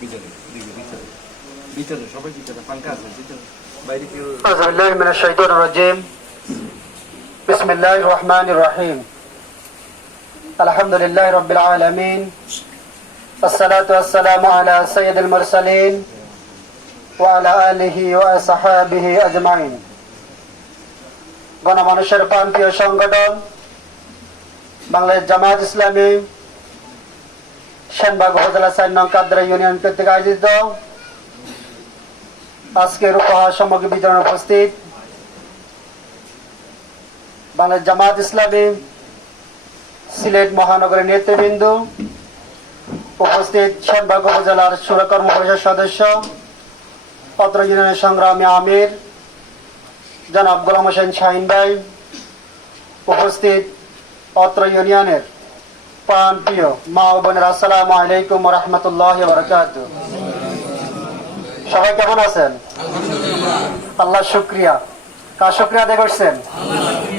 ভিতরে দিকে ভিতরে ভিতরে সবাই ভিতরে পাঙ্খা আছে ভিতরে বাইরে কেউ أعوذ بالله من الشيطان الرجيم بسم الله الرحمن الرحيم الحمد لله رب العالمين الصلاة والسلام على سيد المرسلين وعلى آله وأصحابه أجمعين গণমানুষের প্রান্তীয় সংগঠন বাংলাদেশ জামায়াত ইসলামী সেনবাগ উপজেলা চার নং কাদরা ইউনিয়ন কর্তৃক আয়োজিত আজকের উপহার সামগ্রী বিতরণ উপস্থিত বাংলাদেশ জামাত ইসলামী, সিলেট মহানগরের নেতৃবৃন্দ, উপস্থিত সেনবাগ উপজেলার সুরকর্ম পরিষদ সদস্য, পত্র ইউনিয়নের সংগ্রামী আমির, জনাব গোলাম হোসেন শাহিন ভাই, উপস্থিত অত্র ইউনিয়নের প্রাণ মা আলাইকুম রহমতুল্লাহ বরকাত সবাই কেমন আছেন? আল্লাহ শুক্রিয়া। কার শুক্রিয়া করছেন?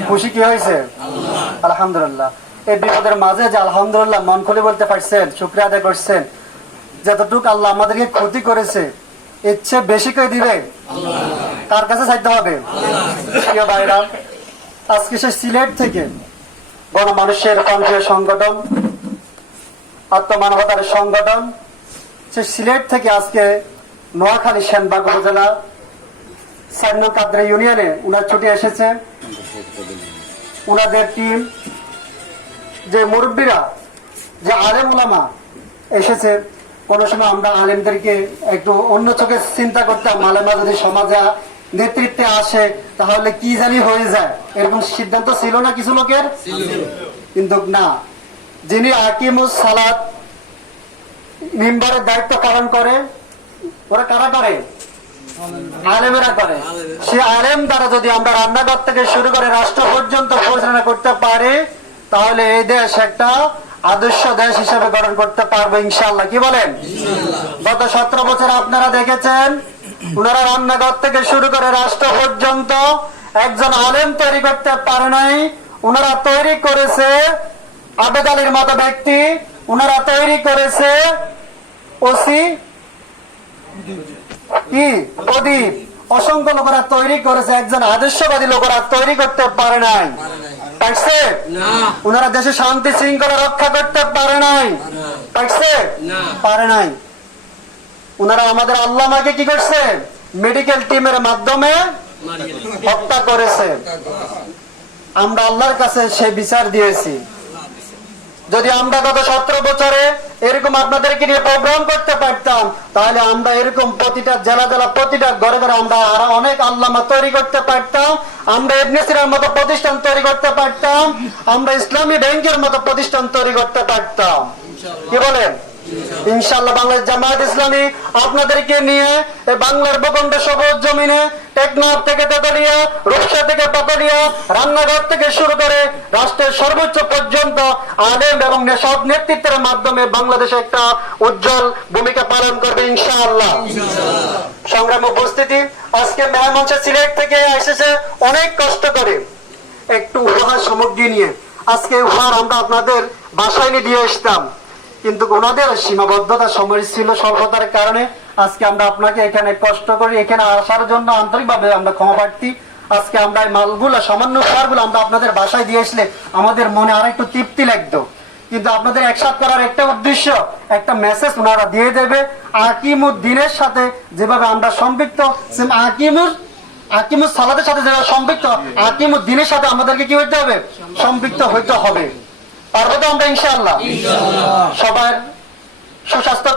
খুশি কি হয়েছে? আলহামদুলিল্লাহ। এই বিপদের মাঝে যে আলহামদুলিল্লাহ মন খুলে বলতে পারছেন, শুক্রিয়া আদায় করছেন, যতটুকু আল্লাহ আমাদেরকে ক্ষতি করেছে ইচ্ছে বেশি করে দিবে? তার কাছে চাইতে হবে? প্রিয় ভাইরা, আজকে সে সিলেট থেকে গণমানুষের কণ্ঠের সংগঠন, আত্মমানবতার সংগঠন, সে সিলেট থেকে আজকে নোয়াখালী সেনবাগ উপজেলা সাইন কাদ্রা ইউনিয়নে উনার ছুটি এসেছে। উনাদের টিম যে মুরব্বীরা, যে আলেম ওলামা এসেছে, কোনো সময় আমরা আলেমদেরকে একটু অন্য চোখে চিন্তা করতাম মালেমা যদি সমাজে নেতৃত্বে আসে তাহলে কি জানি হয়ে যায়। এরকম সিদ্ধান্ত ছিল না কিছু লোকের? কিন্তু না। যিনি আকিমুস সালাত মেম্বারের দায়িত্ব পালন করে ওরা কারা করে? আলেমেরা করে। সে আলেম দ্বারা যদি আমরা রান্নাঘর থেকে শুরু করে রাষ্ট্র পর্যন্ত পরিচালনা করতে পারি তাহলে এই দেশ একটা আদর্শ দেশ হিসেবে গঠন করতে পারব ইনশাল্লাহ কি বলেন? গত সতেরো বছর আপনারা দেখেছেন ওনারা রান্নাঘর থেকে শুরু করে রাষ্ট্র পর্যন্ত একজন আলেম তৈরি করতে পারে নাই। ওনারা তৈরি করেছে আবেদ আলীর মতো ব্যক্তি। ওনারা তৈরি করেছে ওসি কি? প্রদীপ। অসংখ্য লোকেরা তৈরি করেছে একজন আদর্শবাদী লোকেরা তৈরি করতে পারে নাই। পারছে? ওনারা দেশে শান্তি শৃঙ্খলা রক্ষা করতে পারে নাই। পারছে? পারে নাই। ওনারা আমাদের আল্লামাকে কি করছে? মেডিকেল টিমের মাধ্যমে হত্যা করেছে। আমরা আল্লাহর কাছে সে বিচার দিয়েছি। যদি আমরা গত সতেরো বছরে এরকম আপনাদেরকে নিয়ে প্রোগ্রাম করতে পারতাম, তাহলে আমরা এরকম প্রতিটা জেলা জেলা প্রতিটা ঘরে ঘরে আমরা আরও অনেক আল্লামা তৈরি করতে পারতাম, আমরা এডনেসিরার মতো প্রতিষ্ঠান তৈরি করতে পারতাম, আমরা ইসলামী ব্যাংকের মতো প্রতিষ্ঠান তৈরি করতে পারতাম। কি বলেন? ইনশাল্লাহ বাংলাদেশ জামায়াত ইসলামী আপনাদেরকে নিয়ে বাংলার ভূখণ্ড সবুজ জমিনে টেকনাফ থেকে তেতলিয়া, রূপসা থেকে থেকে শুরু করে রাষ্ট্রের সর্বোচ্চ পর্যন্ত এবং সব নেতৃত্বের মাধ্যমে বাংলাদেশে একটা উজ্জ্বল ভূমিকা পালন করবে ইনশাআল্লাহ। সংগ্রাম উপস্থিতি, আজকে মেহমানসা সিলেট থেকে এসেছে, অনেক কষ্ট করে। একটু উপহার সামগ্রী নিয়ে। আজকে উপহার আমরা আপনাদের বাসায় নিয়ে দিয়ে আসতাম। কিন্তু ওনাদের সীমাবদ্ধতা সময় ছিল স্বল্পতার কারণে আজকে আমরা আপনাকে এখানে কষ্ট করি এখানে আসার জন্য আন্তরিকভাবে আমরা ক্ষমা প্রার্থী। আজকে আমরা মালগুলো, সামান্য সারগুলো আমরা আপনাদের বাসায় দিয়ে আসলে আমাদের মনে আর একটু তৃপ্তি লাগতো। কিন্তু আপনাদের একসাথ করার একটা উদ্দেশ্য, একটা মেসেজ ওনারা দিয়ে দেবে আকিমুদ্দিনের সাথে যেভাবে আমরা সম্পৃক্ত, সেম আকিমুর আকিমুর সালাদের সাথে যেভাবে সম্পৃক্ত, আকিমুদ্দিনের সাথে আমাদেরকে কি হইতে হবে? সম্পৃক্ত হইতে হবে। পারব তো আমরা ইনশাআল্লাহ? সবার সুস্বাস্থ্য